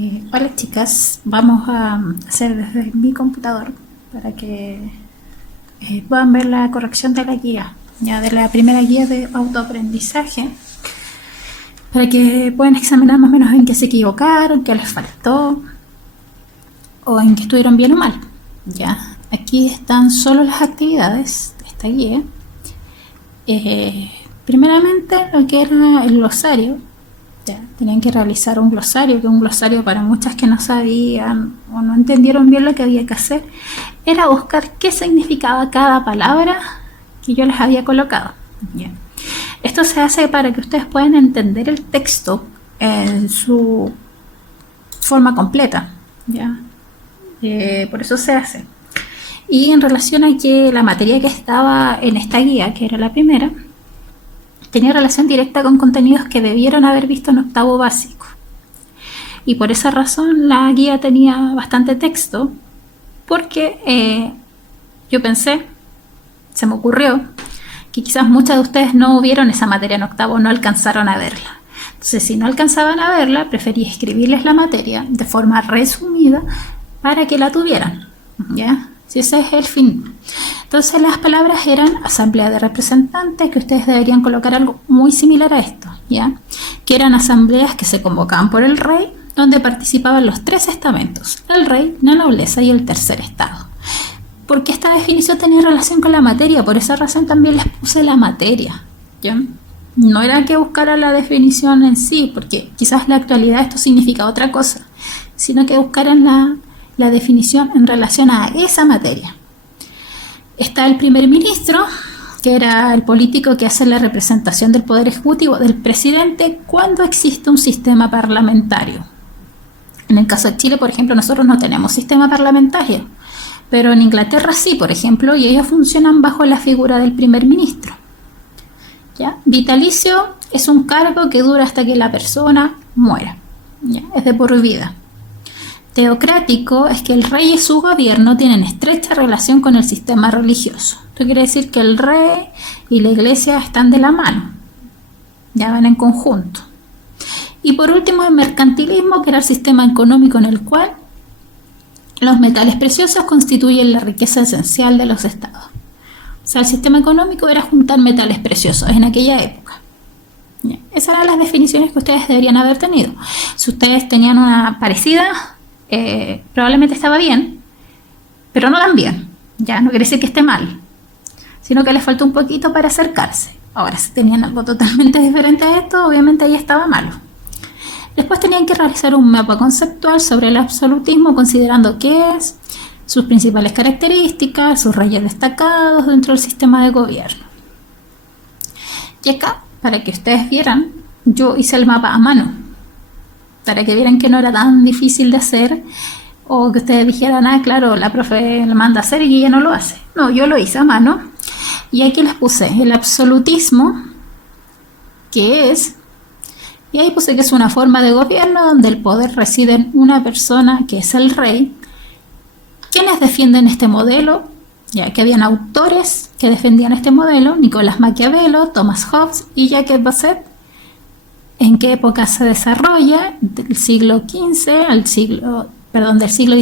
Hola chicas, vamos a hacer desde mi computador para que puedan ver la corrección de la guía, ya de la primera guía de autoaprendizaje, para que puedan examinar más o menos en qué se equivocaron, qué les faltó o en qué estuvieron bien o mal. Ya, aquí están solo las actividades de esta guía. Primeramente lo que era el glosario. Ya, tenían que realizar un glosario, que un glosario para muchas que no sabían o no entendieron bien lo que había que hacer, era buscar qué significaba cada palabra que yo les había colocado. Ya. Esto se hace para que ustedes puedan entender el texto en su forma completa. ¿Ya? Por eso se hace. Y en relación a que la materia que estaba en esta guía, que era la primera, tenía relación directa con contenidos que debieron haber visto en octavo básico. Y por esa razón la guía tenía bastante texto, porque yo pensé, se me ocurrió, que quizás muchas de ustedes no vieron esa materia en octavo, no alcanzaron a verla. Entonces, si no alcanzaban a verla, preferí escribirles la materia de forma resumida para que la tuvieran. ¿Ya? Si ese es el fin. Entonces las palabras eran asamblea de representantes, que ustedes deberían colocar algo muy similar a esto, ¿ya? Que eran asambleas que se convocaban por el rey, donde participaban los tres estamentos, el rey, la nobleza y el tercer estado. Porque esta definición tenía relación con la materia, por esa razón también les puse la materia, ¿ya? No era que buscara la definición en sí, porque quizás en la actualidad esto significa otra cosa, sino que buscaran la definición en relación a esa materia. Está el primer ministro, que era el político que hace la representación del poder ejecutivo del presidente cuando existe un sistema parlamentario. En el caso de Chile, por ejemplo, nosotros no tenemos sistema parlamentario, pero en Inglaterra sí, por ejemplo, y ellos funcionan bajo la figura del primer ministro. ¿Ya? Vitalicio es un cargo que dura hasta que la persona muera. ¿Ya? Es de por vida. Teocrático es que el rey y su gobierno tienen estrecha relación con el sistema religioso. Esto quiere decir que el rey y la iglesia están de la mano, ya van en conjunto. Y por último, el mercantilismo, que era el sistema económico en el cual los metales preciosos constituyen la riqueza esencial de los estados. O sea, el sistema económico era juntar metales preciosos en aquella época. Ya. Esas eran las definiciones que ustedes deberían haber tenido. Si ustedes tenían una parecida, probablemente estaba bien, pero no tan bien. Ya no quiere decir que esté mal, sino que les faltó un poquito para acercarse. Ahora, si tenían algo totalmente diferente a esto, obviamente ahí estaba malo. Después tenían que realizar un mapa conceptual sobre el absolutismo, considerando qué es, sus principales características, sus reyes destacados dentro del sistema de gobierno. Y acá, para que ustedes vieran, yo hice el mapa a mano, para que vieran que no era tan difícil de hacer, o que ustedes dijeran, claro, la profe le manda a hacer y ella no lo hace. No, yo lo hice a mano, y aquí les puse el absolutismo, que es, y ahí puse que es una forma de gobierno donde el poder reside en una persona, que es el rey. ¿Quiénes defienden este modelo? Ya que habían autores que defendían este modelo: Nicolás Maquiavelo, Thomas Hobbes y Jacques Bassett. ¿En qué época se desarrolla? Del siglo XV del siglo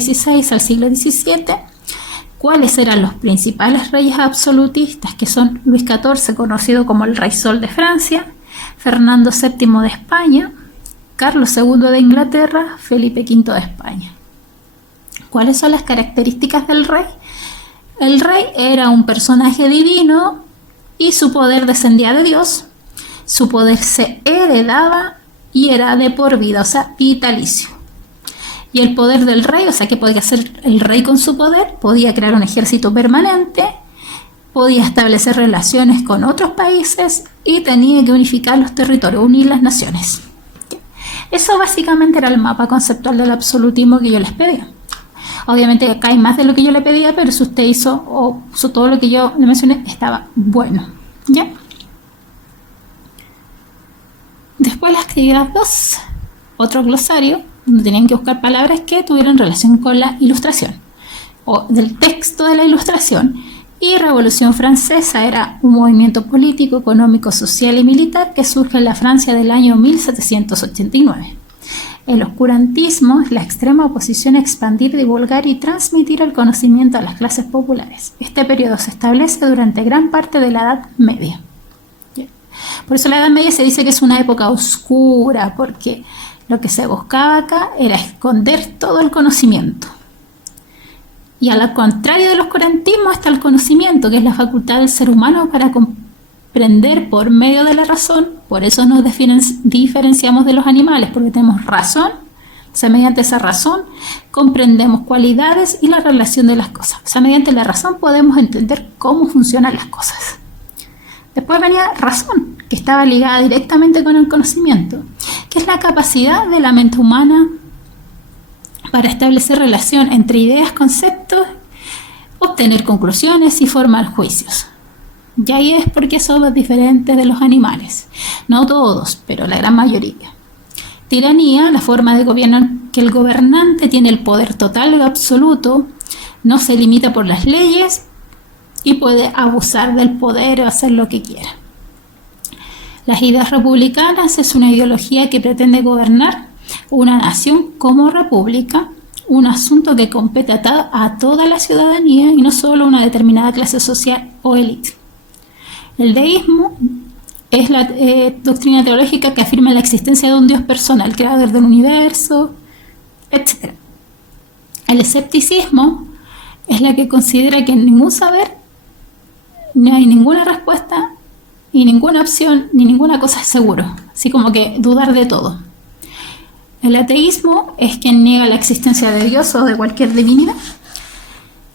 XVI al siglo XVII. ¿Cuáles eran los principales reyes absolutistas? Que son Luis XIV, conocido como el Rey Sol de Francia, Fernando VII de España, Carlos II de Inglaterra, Felipe V de España. ¿Cuáles son las características del rey? El rey era un personaje divino y su poder descendía de Dios. Su poder se heredaba y era de por vida, o sea, vitalicio. Y el poder del rey, o sea, ¿qué podía hacer el rey con su poder? Podía crear un ejército permanente, podía establecer relaciones con otros países y tenía que unificar los territorios, unir las naciones. Eso básicamente era el mapa conceptual del absolutismo que yo les pedía. Obviamente acá hay más de lo que yo le pedía, pero si usted hizo todo lo que yo le mencioné, estaba bueno. ¿Ya? Después la actividad 2, otro glosario, donde tenían que buscar palabras que tuvieran relación con la ilustración, o del texto de la ilustración. Y Revolución Francesa era un movimiento político, económico, social y militar que surge en la Francia del año 1789. El oscurantismo es la extrema oposición a expandir, divulgar y transmitir el conocimiento a las clases populares. Este periodo se establece durante gran parte de la Edad Media. Por eso la Edad Media se dice que es una época oscura, porque lo que se buscaba acá era esconder todo el conocimiento. Y al contrario del oscurantismo está el conocimiento, que es la facultad del ser humano para comprender por medio de la razón. Por eso nos diferenciamos de los animales, porque tenemos razón. O sea, mediante esa razón comprendemos cualidades y la relación de las cosas. O sea, mediante la razón podemos entender cómo funcionan las cosas. Después venía razón, que estaba ligada directamente con el conocimiento, que es la capacidad de la mente humana para establecer relación entre ideas, conceptos, obtener conclusiones y formar juicios. Y ahí es porque somos diferentes de los animales. No todos, pero la gran mayoría. Tiranía, la forma de gobierno en que el gobernante tiene el poder total y absoluto, no se limita por las leyes y puede abusar del poder o hacer lo que quiera. Las ideas republicanas es una ideología que pretende gobernar una nación como república, un asunto que compete a toda la ciudadanía y no solo a una determinada clase social o élite. El deísmo es la doctrina teológica que afirma la existencia de un Dios personal, creador del universo, etc. El escepticismo es la que considera que en ningún saber no hay ninguna respuesta, ni ninguna opción, ni ninguna cosa es seguro, así como que dudar de todo. El ateísmo es quien niega la existencia de Dios o de cualquier divinidad.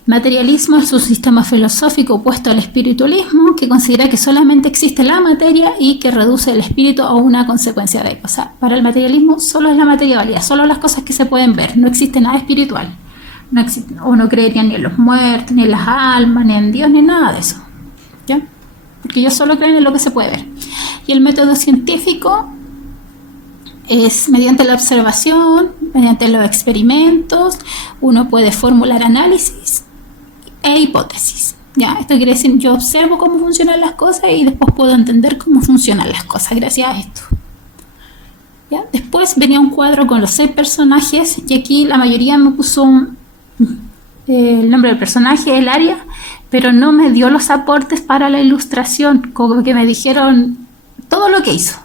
Materialismo es un sistema filosófico opuesto al espiritualismo, que considera que solamente existe la materia y que reduce el espíritu a una consecuencia de ello. O sea, para el materialismo solo es la materia válida, solo las cosas que se pueden ver, no existe nada espiritual. No existe, o no creerían ni en los muertos, ni en las almas, ni en Dios, ni nada de eso. ¿Ya? Porque ellos solo creen en lo que se puede ver. Y el método científico es mediante la observación, mediante los experimentos, uno puede formular análisis e hipótesis. ¿Ya? Esto quiere decir, yo observo cómo funcionan las cosas y después puedo entender cómo funcionan las cosas gracias a esto. ¿Ya? Después venía un cuadro con los 6 personajes y aquí la mayoría me puso el nombre del personaje, el área, pero no me dio los aportes para la ilustración, como que me dijeron todo lo que hizo.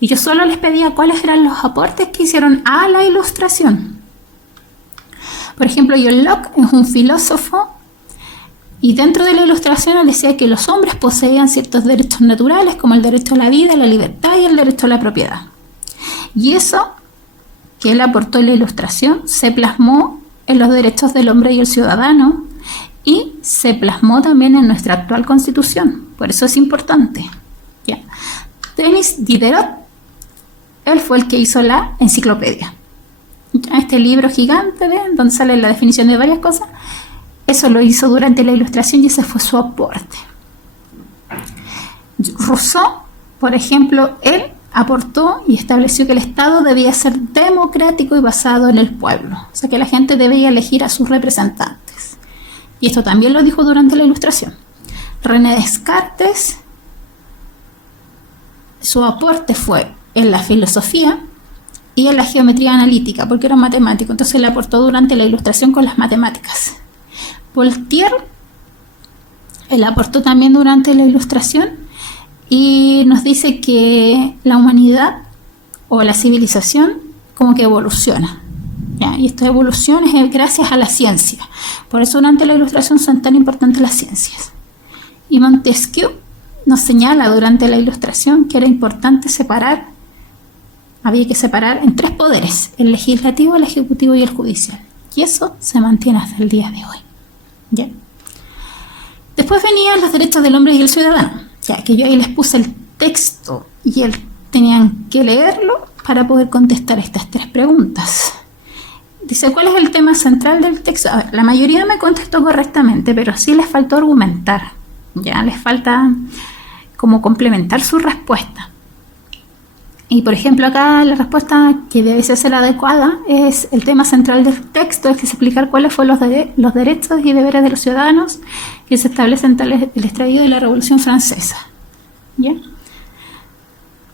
Y yo solo les pedía cuáles eran los aportes que hicieron a la ilustración. Por ejemplo, John Locke es un filósofo y dentro de la ilustración él decía que los hombres poseían ciertos derechos naturales como el derecho a la vida, la libertad y el derecho a la propiedad. Y eso que él aportó en la ilustración se plasmó en los derechos del hombre y el ciudadano y se plasmó también en nuestra actual Constitución. Por eso es importante. ¿Ya? Denis Diderot, él fue el que hizo la enciclopedia. Este libro gigante donde sale la definición de varias cosas, eso lo hizo durante la ilustración y ese fue su aporte. Rousseau, por ejemplo, él aportó y estableció que el Estado debía ser democrático y basado en el pueblo. O sea, que la gente debía elegir a sus representantes. Y esto también lo dijo durante la ilustración. René Descartes, su aporte fue en la filosofía y en la geometría analítica, porque era matemático, entonces le aportó durante la ilustración con las matemáticas. Voltaire, él aportó también durante la ilustración y nos dice que la humanidad o la civilización como que evoluciona. ¿Ya? Y esta evolución es gracias a la ciencia. Por eso durante la ilustración son tan importantes las ciencias. Y Montesquieu nos señala durante la ilustración que era importante había que separar en 3 poderes: el legislativo, el ejecutivo y el judicial. Y eso se mantiene hasta el día de hoy. ¿Ya? Después venían los derechos del hombre y el ciudadano, ya que yo ahí les puse el texto y tenían que leerlo para poder contestar estas 3 preguntas. Dice, ¿cuál es el tema central del texto? A ver, la mayoría me contestó correctamente, pero sí les faltó argumentar. Ya les falta como complementar su respuesta. Y por ejemplo acá la respuesta que debe ser adecuada es: el tema central del texto es que se explicar cuáles fueron los derechos y deberes de los ciudadanos que se establecen tras el estallido de la Revolución Francesa. ¿Ya?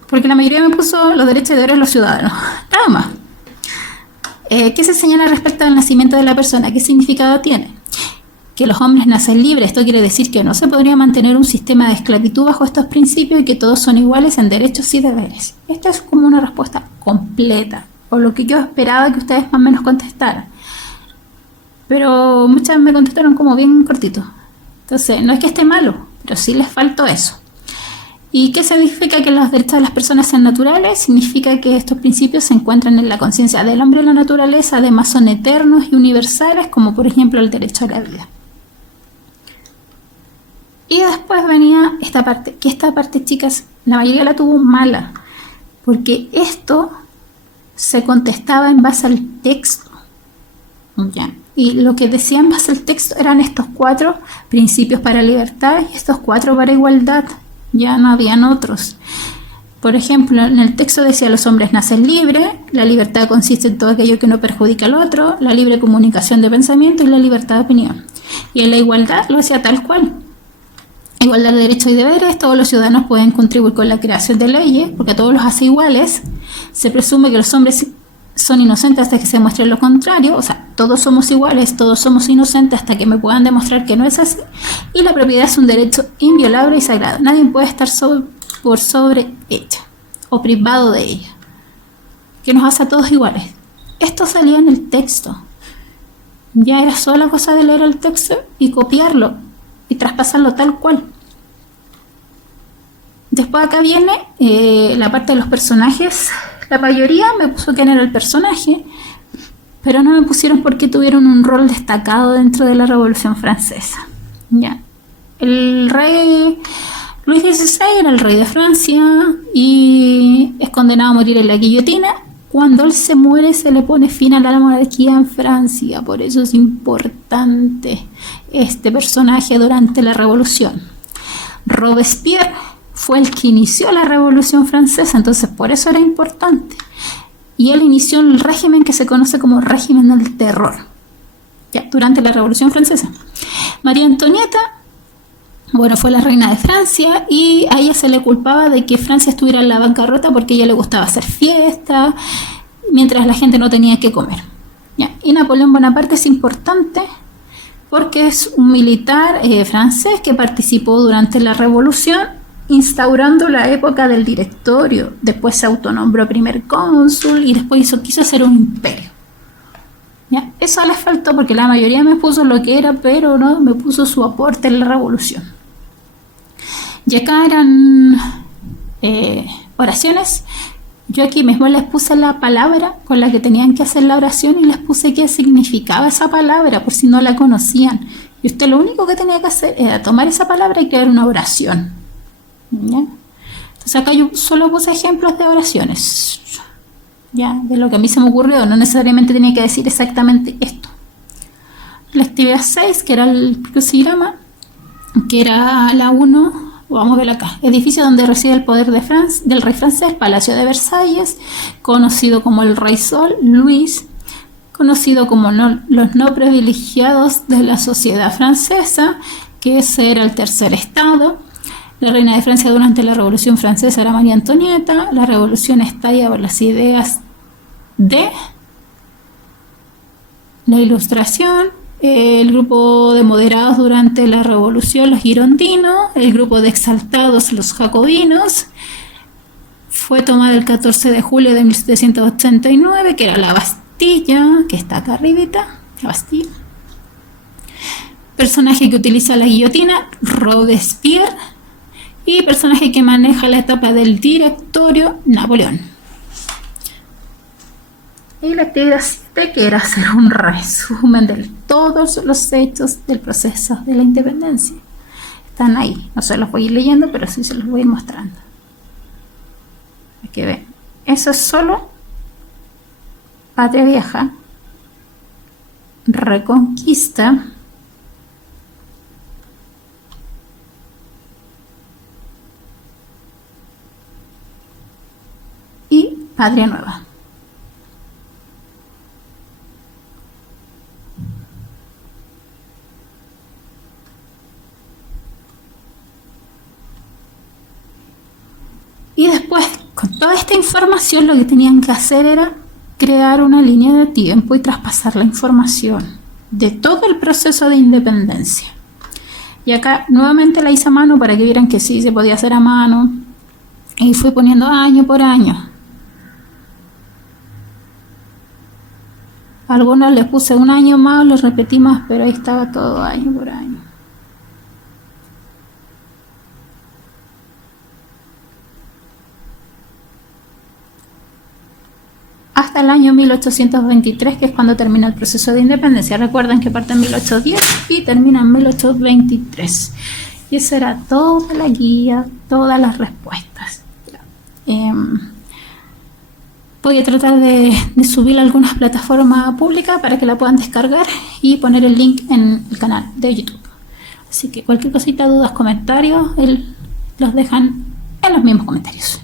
Porque la mayoría me puso los derechos y deberes de los ciudadanos, nada más. ¿Qué se señala respecto al nacimiento de la persona? ¿Qué significado tiene? Que los hombres nacen libres. Esto quiere decir que no se podría mantener un sistema de esclavitud bajo estos principios y que todos son iguales en derechos y deberes. Esta es como una respuesta completa, o lo que yo esperaba que ustedes más o menos contestaran. Pero muchas me contestaron como bien cortito. Entonces, no es que esté malo, pero sí les faltó eso. ¿Y qué significa que los derechos de las personas sean naturales? Significa que estos principios se encuentran en la conciencia del hombre y la naturaleza, además son eternos y universales, como por ejemplo el derecho a la vida. Y después venía esta parte, que esta parte, chicas, la mayoría la tuvo mala, porque esto se contestaba en base al texto. ¿Ya? Y lo que decía en base al texto eran estos 4 principios para libertad y estos 4 para igualdad. Ya no habían otros. Por ejemplo, en el texto decía: los hombres nacen libres, la libertad consiste en todo aquello que no perjudica al otro, la libre comunicación de pensamiento y la libertad de opinión. Y en la igualdad lo decía tal cual: igualdad de derechos y deberes, todos los ciudadanos pueden contribuir con la creación de leyes, porque a todos los hace iguales. Se presume que los hombres son inocentes hasta que se demuestre lo contrario, o sea, todos somos iguales, todos somos inocentes hasta que me puedan demostrar que no es así. Y la propiedad es un derecho inviolable y sagrado, nadie puede estar por sobre ella o privado de ella, que nos hace a todos iguales. Esto salía en el texto, ya era sola cosa de leer el texto y copiarlo y traspasarlo tal cual. Después acá viene la parte de los personajes. La mayoría me puso quién era el personaje, pero no me pusieron por qué tuvieron un rol destacado dentro de la Revolución Francesa. Ya. El rey Luis XVI era el rey de Francia y es condenado a morir en la guillotina. Cuando él se muere se le pone fin a la monarquía en Francia, por eso es importante este personaje durante la Revolución. Robespierre fue el que inició la Revolución Francesa, entonces por eso era importante. Y él inició el régimen que se conoce como régimen del terror, ya, durante la Revolución Francesa. María Antonieta, bueno, fue la reina de Francia y a ella se le culpaba de que Francia estuviera en la bancarrota porque a ella le gustaba hacer fiesta, mientras la gente no tenía que comer. Ya. Y Napoleón Bonaparte es importante porque es un militar francés que participó durante la Revolución, instaurando la época del directorio. Después se autonombró primer cónsul y después quiso hacer un imperio. ¿Ya? Eso les faltó porque la mayoría me puso lo que era, pero no me puso su aporte en la revolución. Y acá eran oraciones. Yo aquí mismo les puse la palabra con la que tenían que hacer la oración y les puse qué significaba esa palabra por si no la conocían. Y usted lo único que tenía que hacer era tomar esa palabra y crear una oración. ¿Ya? Entonces acá yo solo puse ejemplos de oraciones, ya, de lo que a mí se me ocurrió, no necesariamente tenía que decir exactamente esto. La actividad 6, que era el crucigrama, que era la 1, vamos a ver acá: edificio donde reside el poder del rey francés, Palacio de Versalles, conocido como el Rey Sol, Luis, conocido como los no privilegiados de la sociedad francesa, que ese era el tercer estado. La reina de Francia durante la Revolución Francesa era María Antonieta. La revolución estalla por las ideas de la Ilustración, el grupo de moderados durante la Revolución, los girondinos, el grupo de exaltados, los jacobinos. Fue tomada el 14 de julio de 1789, que era la Bastilla, que está acá arribita, la Bastilla. Personaje que utiliza la guillotina, Robespierre. Y personaje que maneja la etapa del directorio, Napoleón. Y la actividad 7, que era hacer un resumen de todos los hechos del proceso de la independencia. Están ahí, no se los voy a ir leyendo, pero sí se los voy a ir mostrando. Para que vean. Eso es solo Patria Vieja, Reconquista, y Patria Nueva. Y después, con toda esta información, lo que tenían que hacer era crear una línea de tiempo y traspasar la información de todo el proceso de independencia. Y acá nuevamente la hice a mano para que vieran que sí se podía hacer a mano. Y fui poniendo año por año. A algunas les puse un año más, les repetí más, pero ahí estaba todo año por año. Hasta el año 1823, que es cuando termina el proceso de independencia. Recuerden que parte en 1810 y termina en 1823. Y esa era toda la guía, todas las respuestas. Voy a tratar de subir a algunas plataformas públicas para que la puedan descargar y poner el link en el canal de YouTube. Así que cualquier cosita, dudas, comentarios, los dejan en los mismos comentarios.